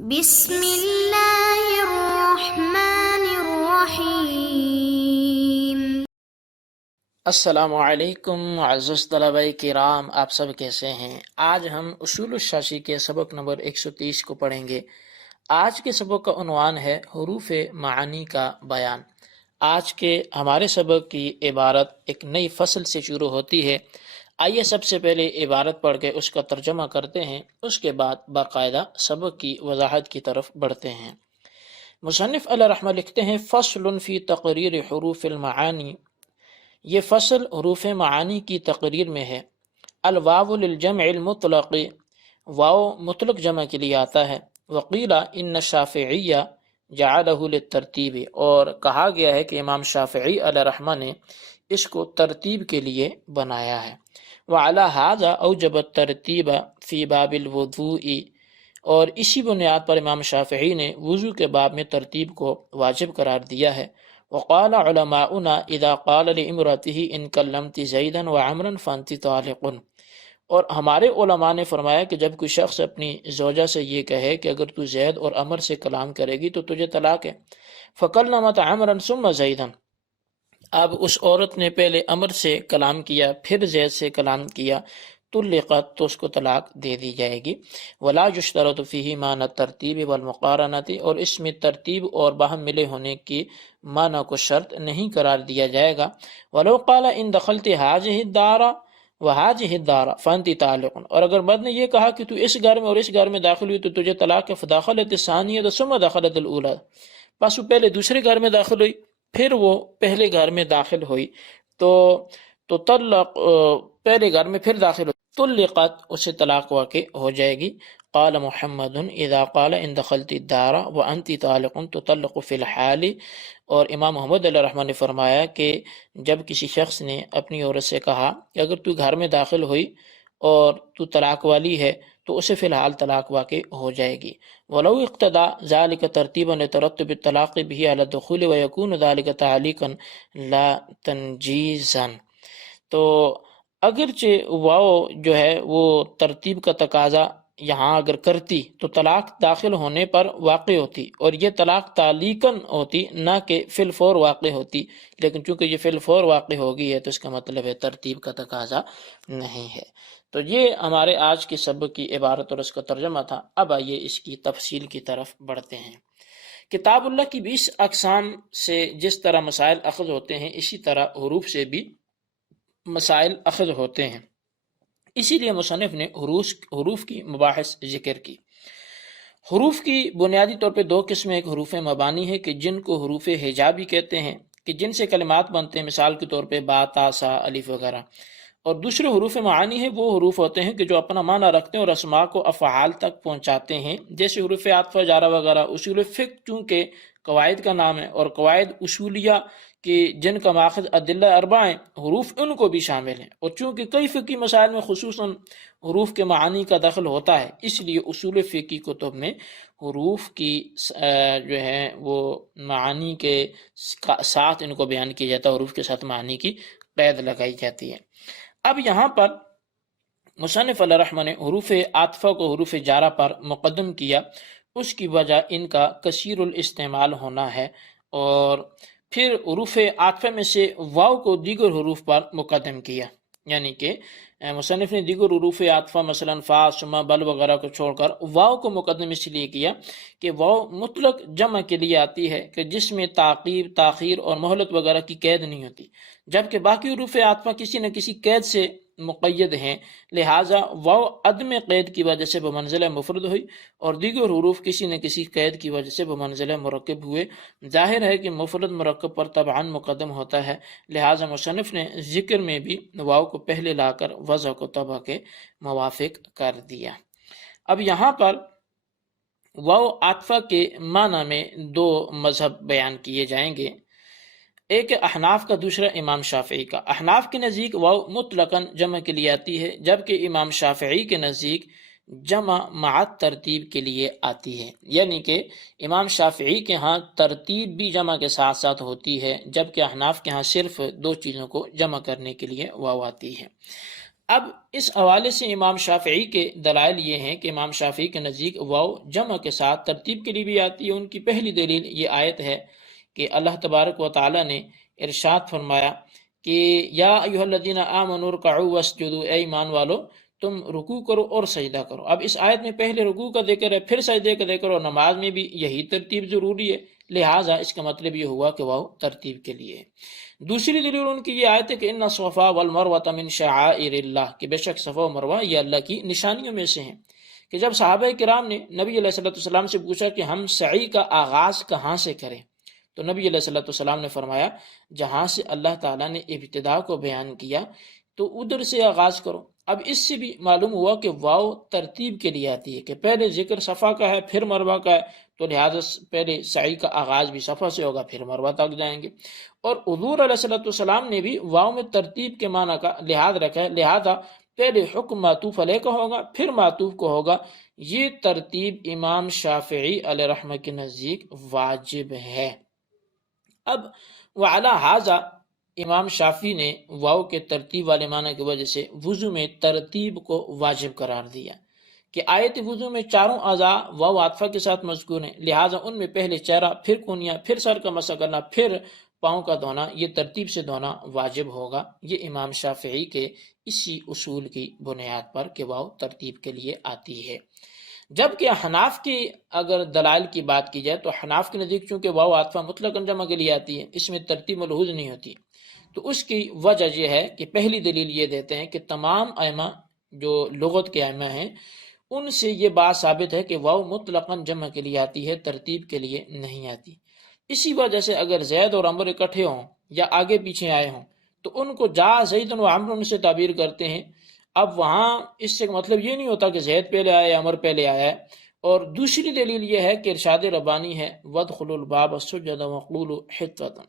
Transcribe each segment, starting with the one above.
بسم اللہ الرحمن الرحیم۔ السلام علیکم معزز طلبہ کرام، آپ سب کیسے ہیں؟ آج ہم اصول الشاشی کے سبق نمبر 130 کو پڑھیں گے۔ آج کے سبق کا عنوان ہے حروف معانی کا بیان۔ آج کے ہمارے سبق کی عبارت ایک نئی فصل سے شروع ہوتی ہے۔ آئیے سب سے پہلے عبارت پڑھ کے اس کا ترجمہ کرتے ہیں، اس کے بعد باقاعدہ سبق کی وضاحت کی طرف بڑھتے ہیں۔ مصنف علیہ رحمہ لکھتے ہیں فصل فی تقریر حروف المعانی، یہ فصل حروف معانی کی تقریر میں ہے۔ الواو للجمع المطلق، واو مطلق جمع کے لیے آتا ہے۔ وقیل ان الشافعیہ جعلہ للترتیب، اور کہا گیا ہے کہ امام شافعی علیہ رحمہ نے اس کو ترتیب کے لیے بنایا ہے۔ وعلی ھذا اوجب الترتیب فی باب الوضوء، اور اسی بنیاد پر امام شافعی نے وضو کے باب میں ترتیب کو واجب قرار دیا ہے۔ وقال علماؤنا اذا قال لامرأته ان کلمت زیدا وعمرا فانت طالق، اور ہمارے علماء نے فرمایا کہ جب کوئی شخص اپنی زوجہ سے یہ کہے کہ اگر تو زید اور عمر سے کلام کرے گی تو تجھے طلاق ہے۔ فکلمت عمرا ثم زیدا، اب اس عورت نے پہلے عمر سے کلام کیا پھر زید سے کلام کیا، طلقت، تو اس کو طلاق دے دی جائے گی۔ ولا یشترط فیہ معنی الترتیب والمقارنۃ، اور اس میں ترتیب اور باہم ملے ہونے کی معنی کو شرط نہیں قرار دیا جائے گا۔ ولو قال ان دخلت هذه الدار وهذه الدار فانت طالق، اور اگر مرد نے یہ کہا کہ تو اس گھر میں اور اس گھر میں داخل ہوئی تو تجھے طلاق ہے، فدخلت الثانیہ ثم دخلت الاولى، بس وہ پہلے دوسرے گھر میں داخل ہوئی پھر وہ پہلے گھر میں داخل ہوئی تو طلق، پہلے گھر میں پھر داخل ہوئی، طلقت، اسے طلاق واقع ہو جائے گی۔ قال محمد اذا قال ان دخلت الدار وانت طالق تطلق فی الحال، اور امام محمد علیہ رحمہ نے فرمایا کہ جب کسی شخص نے اپنی عورت سے کہا کہ اگر تو گھر میں داخل ہوئی اور تو طلاق والی ہے تو اسے فی الحال طلاق واقع ہو جائے گی۔ ولو اقتضى ذلك ترتیبا لترتب الطلاق به على الدخول ويكون ذلك تعلیقا لا تنجیزا، تو اگرچہ واو جو ہے وہ ترتیب کا تقاضا یہاں اگر کرتی تو طلاق داخل ہونے پر واقع ہوتی، اور یہ طلاق تعلیقاً ہوتی نہ کہ فی الفور واقع ہوتی، لیکن چونکہ یہ فی الفور واقع ہوگی ہے تو اس کا مطلب ہے ترتیب کا تقاضا نہیں ہے۔ تو یہ ہمارے آج کے سبق کی عبارت اور اس کا ترجمہ تھا۔ اب آئیے اس کی تفصیل کی طرف بڑھتے ہیں۔ کتاب اللہ کی 20 اقسام سے جس طرح مسائل اخذ ہوتے ہیں اسی طرح حروف سے بھی مسائل اخذ ہوتے ہیں، اسی لیے مصنف نے حروف کی مباحث ذکر کی۔ حروف کی بنیادی طور پہ دو قسمیں، ایک حروف مبانی ہے کہ جن کو حروف ہجا بھی کہتے ہیں کہ جن سے کلمات بنتے ہیں، مثال کے طور پہ با، تا، سا، الف وغیرہ، اور دوسرے حروف معانی ہے وہ حروف ہوتے ہیں کہ جو اپنا معنی رکھتے ہیں اور اسماء کو افعال تک پہنچاتے ہیں، جیسے حروف عطف، جارہ وغیرہ۔ اصول فقہ چونکہ قواعد کا نام ہے اور قواعد اصولیہ کہ جن کا ماخذ ادلہ اربع ہیں، حروف ان کو بھی شامل ہیں، اور چونکہ کئی فقہی مسائل میں خصوصاً حروف کے معانی کا دخل ہوتا ہے، اس لیے اصول فقہی کتب میں حروف کی جو ہے وہ معانی کے ساتھ ان کو بیان کیا جاتا ہے، حروف کے ساتھ معانی کی قید لگائی جاتی ہے۔ اب یہاں پر مصنف علیہ رحمہ نے حروف عاطفہ کو حروف جارہ پر مقدم کیا، اس کی وجہ ان کا کثیر الاستعمال ہونا ہے، اور پھر حروف عاطفہ میں سے واو کو دیگر حروف پر مقدم کیا، یعنی کہ مصنف نے دیگر حروف عاطفہ مثلا فا، ثم، بل وغیرہ کو چھوڑ کر واو کو مقدم اس لیے کیا کہ واو مطلق جمع کے لیے آتی ہے کہ جس میں تعقیب، تاخیر اور مہلت وغیرہ کی قید نہیں ہوتی، جبکہ باقی حروف عاطفہ کسی نہ کسی قید سے مقید ہیں، لہٰذا واو عدم قید کی وجہ سے بمنزلہ مفرد ہوئی اور دیگر حروف کسی نہ کسی قید کی وجہ سے بمنزلہ مرکب ہوئے۔ ظاہر ہے کہ مفرد مرکب پر طبعاً مقدم ہوتا ہے، لہٰذا مصنف نے ذکر میں بھی واو کو پہلے لا کر وضع کو طبع کے موافق کر دیا۔ اب یہاں پر واو عاطفہ کے معنی میں دو مذہب بیان کیے جائیں گے، ایک احناف کا، دوسرا امام شافعی کا۔ احناف کے نزدیک واو مطلقاً جمع کے لیے آتی ہے، جبکہ امام شافعی کے نزدیک جمع مع ترتیب کے لیے آتی ہے، یعنی کہ امام شافعی کے ہاں ترتیب بھی جمع کے ساتھ ساتھ ہوتی ہے، جبکہ احناف کے ہاں صرف دو چیزوں کو جمع کرنے کے لیے واو آتی ہے۔ اب اس حوالے سے امام شافعی کے دلائل یہ ہیں کہ امام شافعی کے نزدیک واو جمع کے ساتھ ترتیب کے لیے بھی آتی ہے۔ ان کی پہلی دلیل یہ آیت ہے کہ اللہ تبارک و تعالی نے ارشاد فرمایا کہ یا ایھا الذین آمنوا ارکعوا واسجدوا، اے ایمان والو تم رکوع کرو اور سجدہ کرو۔ اب اس آیت میں پہلے رکوع کا ذکر ہے، پھر سجدے کا ذکر، اور نماز میں بھی یہی ترتیب ضروری ہے، لہٰذا اس کا مطلب یہ ہوا کہ واو ترتیب کے لیے ہے۔ دوسری دلیل ان کی یہ آیت ہے کہ ان الصفا والمروۃ من شعائر اللہ، کہ بے شک صفا و مروہ یہ اللہ کی نشانیوں میں سے ہیں۔ کہ جب صحابہ کرام نے نبی علیہ الصلوۃ والسلام سے پوچھا کہ ہم سعی کا آغاز کہاں سے کریں، تو نبی علیہ الصلوۃ والسلام نے فرمایا جہاں سے اللہ تعالیٰ نے ابتدا کو بیان کیا تو ادھر سے آغاز کرو۔ اب اس سے بھی معلوم ہوا کہ واو ترتیب کے لیے آتی ہے، کہ پہلے ذکر صفا کا ہے پھر مروہ کا ہے، تو لہٰذا پہلے سعی کا آغاز بھی صفا سے ہوگا پھر مروہ تک جائیں گے۔ اور حضور علیہ الصلوۃ والسلام نے بھی واو میں ترتیب کے معنی کا لحاظ رکھا ہے، لہذا پہلے حکم معطوف علیہ کا ہوگا پھر معطوف کو ہوگا۔ یہ ترتیب امام شافعی علیہ رحمہ کے نزدیک واجب ہے۔ اب وعلی ھذا امام شافعی نے واو کے ترتیب والے معنی کی وجہ سے وضو میں ترتیب کو واجب قرار دیا کہ آیت وضو میں چاروں اعضاء واو عاطفہ کے ساتھ مذکور ہیں، لہٰذا ان میں پہلے چہرہ، پھر کونیاں، پھر سر کا مسح کرنا، پھر پاؤں کا دھونا، یہ ترتیب سے دھونا واجب ہوگا۔ یہ امام شافعی کے اسی اصول کی بنیاد پر کہ واو ترتیب کے لیے آتی ہے۔ جبکہ حناف کی اگر دلائل کی بات کی جائے تو حناف کے نزدیک چونکہ واو عاطفہ مطلقاً جمع کے لیے آتی ہے، اس میں ترتیب ملحوظ نہیں ہوتی، تو اس کی وجہ یہ ہے کہ پہلی دلیل یہ دیتے ہیں کہ تمام ائمہ جو لغت کے ائمہ ہیں ان سے یہ بات ثابت ہے کہ واو مطلقاً جمع کے لیے آتی ہے، ترتیب کے لیے نہیں آتی۔ اسی وجہ سے اگر زید اور عمر اکٹھے ہوں یا آگے پیچھے آئے ہوں تو ان کو جا زید و عمر سے تعبیر کرتے ہیں۔ اب وہاں اس سے مطلب یہ نہیں ہوتا کہ زید پہلے آیا یا عمر پہلے آیا ہے۔ اور دوسری دلیل یہ ہے کہ ارشاد ربانی ہے وَادْخُلُوا الْبَابَ سُجَّدًا وَقُولُوا حِطَّةً۔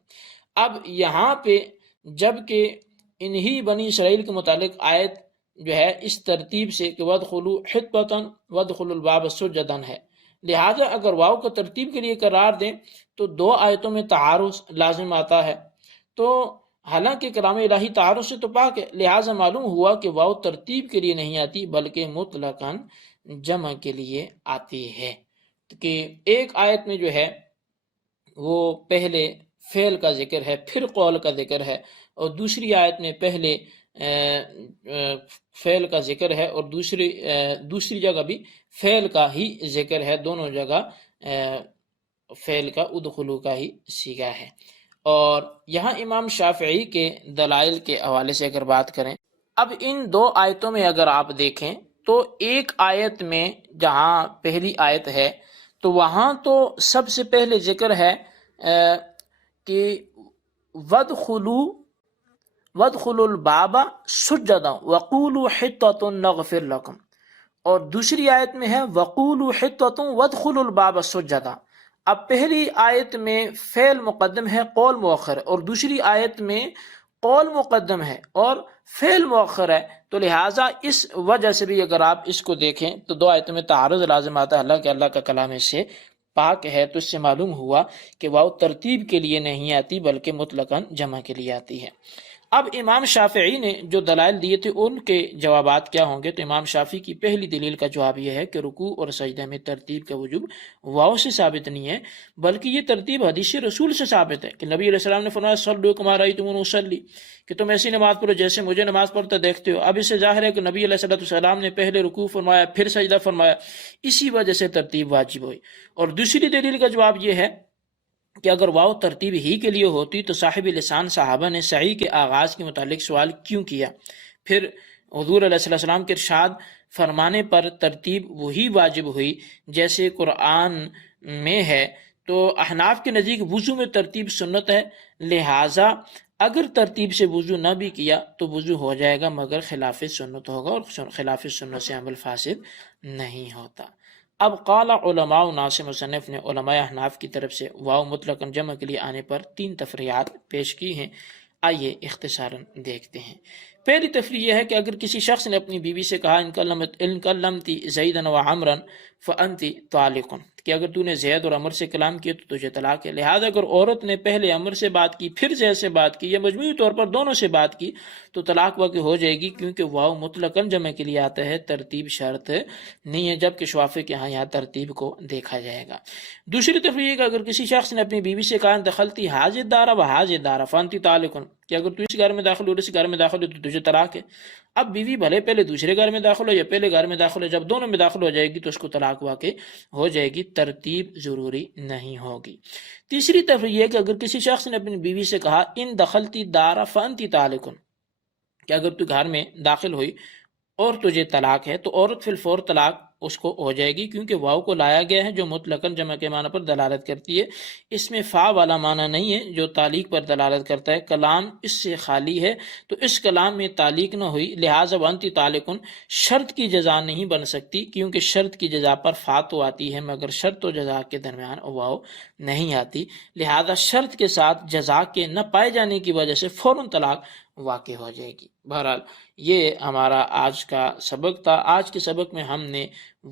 اب یہاں پہ جب کہ انہی بنی اسرائیل کے متعلق آیت جو ہے اس ترتیب سے کہ وَادْخُلُوا حِطَّةً وَادْخُلُوا الْبَابَ سُجَّدًا ہے، لہٰذا اگر واو کو ترتیب کے لیے قرار دیں تو دو آیتوں میں تعارض لازم آتا ہے، تو حالانکہ کلام الہی تعارض سے تو پاک ہے، لہٰذا معلوم ہوا کہ واو ترتیب کے لیے نہیں آتی بلکہ مطلقاً جمع کے لیے آتی ہے۔ کہ ایک آیت میں جو ہے وہ پہلے فعل کا ذکر ہے پھر قول کا ذکر ہے، اور دوسری آیت میں پہلے فعل کا ذکر ہے اور دوسری جگہ بھی فعل کا ہی ذکر ہے، دونوں جگہ فعل کا ادخلو کا ہی صیغہ ہے۔ اور یہاں امام شافعی کے دلائل کے حوالے سے اگر بات کریں، اب ان دو آیتوں میں اگر آپ دیکھیں تو ایک آیت میں جہاں پہلی آیت ہے تو وہاں تو سب سے پہلے ذکر ہے کہ وَادْخُلُوا الْبَابَ سُجَّدًا وَقُولُوا حِطَّةٌ نَغْفِرْ لَكُمْ، اور دوسری آیت میں ہے وَقُولُوا حِطَّةٌ وَادْخُلُوا الْبَابَ سُجَّدًا۔ اب پہلی آیت میں فعل مقدم ہے قول مؤخر ہے، اور دوسری آیت میں قول مقدم ہے اور فعل مؤخر ہے، تو لہٰذا اس وجہ سے بھی اگر آپ اس کو دیکھیں تو دو آیتوں میں تعارض لازم آتا ہے، اللہ کا کلام اس سے پاک ہے، تو اس سے معلوم ہوا کہ واو ترتیب کے لیے نہیں آتی بلکہ مطلقاً جمع کے لیے آتی ہے۔ اب امام شافعی نے جو دلائل دیے تھے ان کے جوابات کیا ہوں گے؟ تو امام شافعی کی پہلی دلیل کا جواب یہ ہے کہ رکوع اور سجدہ میں ترتیب کا وجوب واو سے ثابت نہیں ہے، بلکہ یہ ترتیب حدیث رسول سے ثابت ہے کہ نبی علیہ السلام نے فرمایا صلوا کما رأیتمونی اصلی، کہ تم ایسی نماز پڑھو جیسے مجھے نماز پڑھتا دیکھتے ہو۔ اب اس سے ظاہر ہے کہ نبی علیہ السلام نے پہلے رکوع فرمایا پھر سجدہ فرمایا، اسی وجہ سے ترتیب واجب ہوئی۔ اور دوسری دلیل کا جواب یہ ہے کہ اگر واو ترتیب ہی کے لیے ہوتی تو صاحب لسان صحابہ نے سعی کے آغاز کے متعلق سوال کیوں کیا؟ پھر حضور علیہ السلام کے ارشاد فرمانے پر ترتیب وہی واجب ہوئی جیسے قرآن میں ہے۔ تو احناف کے نزدیک وضو میں ترتیب سنت ہے، لہٰذا اگر ترتیب سے وضو نہ بھی کیا تو وضو ہو جائے گا مگر خلاف سنت ہوگا، اور خلاف سنت سے عمل فاسد نہیں ہوتا۔ اب قال علماء ناصر مصنف نے علماء احناف کی طرف سے واو مطلقاً جمع کے لیے آنے پر 3 تفریحات پیش کی ہیں، آئیے اختصاراً دیکھتے ہیں۔ پہلی تفریح یہ ہے کہ اگر کسی شخص نے اپنی بیوی سے کہا ان کلمتی زیدن و عمرن فأنت طالق، کہ اگر تو نے زید اور عمر سے کلام کیا تو تجھے طلاق ہے. لہٰذا اگر عورت نے پہلے عمر سے بات کی پھر زید سے بات کی یا مجموعی طور پر دونوں سے بات کی تو طلاق واقع ہو جائے گی، کیونکہ واو مطلقاً جمع کے لیے آتا ہے، ترتیب شرط نہیں ہے، جبکہ شوافی کے ہاں یہاں ترتیب کو دیکھا جائے گا. دوسری طرف یہ کہ اگر کسی شخص نے اپنی بیوی سے کہا دخلتی حاضر دارا و حاضر دارا فانتی طالق، کہ اگر تو اس گھر میں داخل ہو اس گھر میں داخل ہو تو تجھے طلاق ہے. اب بیوی بھلے پہلے دوسرے گھر میں داخل ہو یا پہلے گھر میں داخل ہو، جب دونوں میں داخل ہو جائے گی تو اس کو طلاق واقع ہو جائے گی، ترتیب ضروری نہیں ہوگی. تیسری طرف یہ کہ اگر کسی شخص نے اپنی بیوی سے کہا ان دخلتی دارا فانتی طالق، کہ اگر تو گھر میں داخل ہوئی اور تجھے طلاق ہے تو عورت فی الفور طلاق اس کو ہو جائے گی، کیونکہ واو کو لایا گیا ہے جو مطلقاً جمع کے معنی پر دلالت کرتی ہے. اس میں فا والا معنی نہیں ہے جو تعلیق پر دلالت کرتا ہے، کلام اس سے خالی ہے، تو اس کلام میں تعلیق نہ ہوئی، لہٰذا وانتی طالقن شرط کی جزا نہیں بن سکتی، کیونکہ شرط کی جزا پر فا تو آتی ہے مگر شرط و جزا کے درمیان واو نہیں آتی، لہٰذا شرط کے ساتھ جزا کے نہ پائے جانے کی وجہ سے فوراً طلاق واقع ہو جائے گی. بہرحال یہ ہمارا آج کا سبق تھا. آج کے سبق میں ہم نے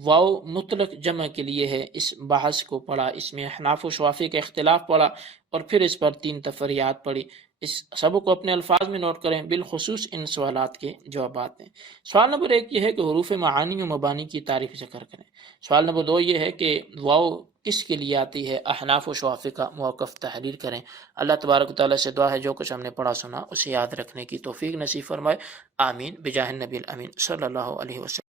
واو مطلق جمع کے لیے ہے اس بحث کو پڑھا، اس میں احناف و شوافی کا اختلاف پڑھا اور پھر اس پر 3 تفریعات پڑھی. اس سبق کو اپنے الفاظ میں نوٹ کریں، بالخصوص ان سوالات کے جوابات ہیں. سوال نمبر 1 یہ ہے کہ حروف معانی و مبانی کی تعریف ذکر کریں. سوال نمبر 2 یہ ہے کہ واو کس کے لیے آتی ہے، احناف و شوافی کا موقف تحریر کریں. اللہ تبارک و تعالیٰ سے دعا ہے جو کچھ ہم نے پڑھا سنا اسے یاد رکھنے کی توفیق نصیب فرمائے. آمین بجاہ النبی الامین صلی اللہ علیہ وسلم.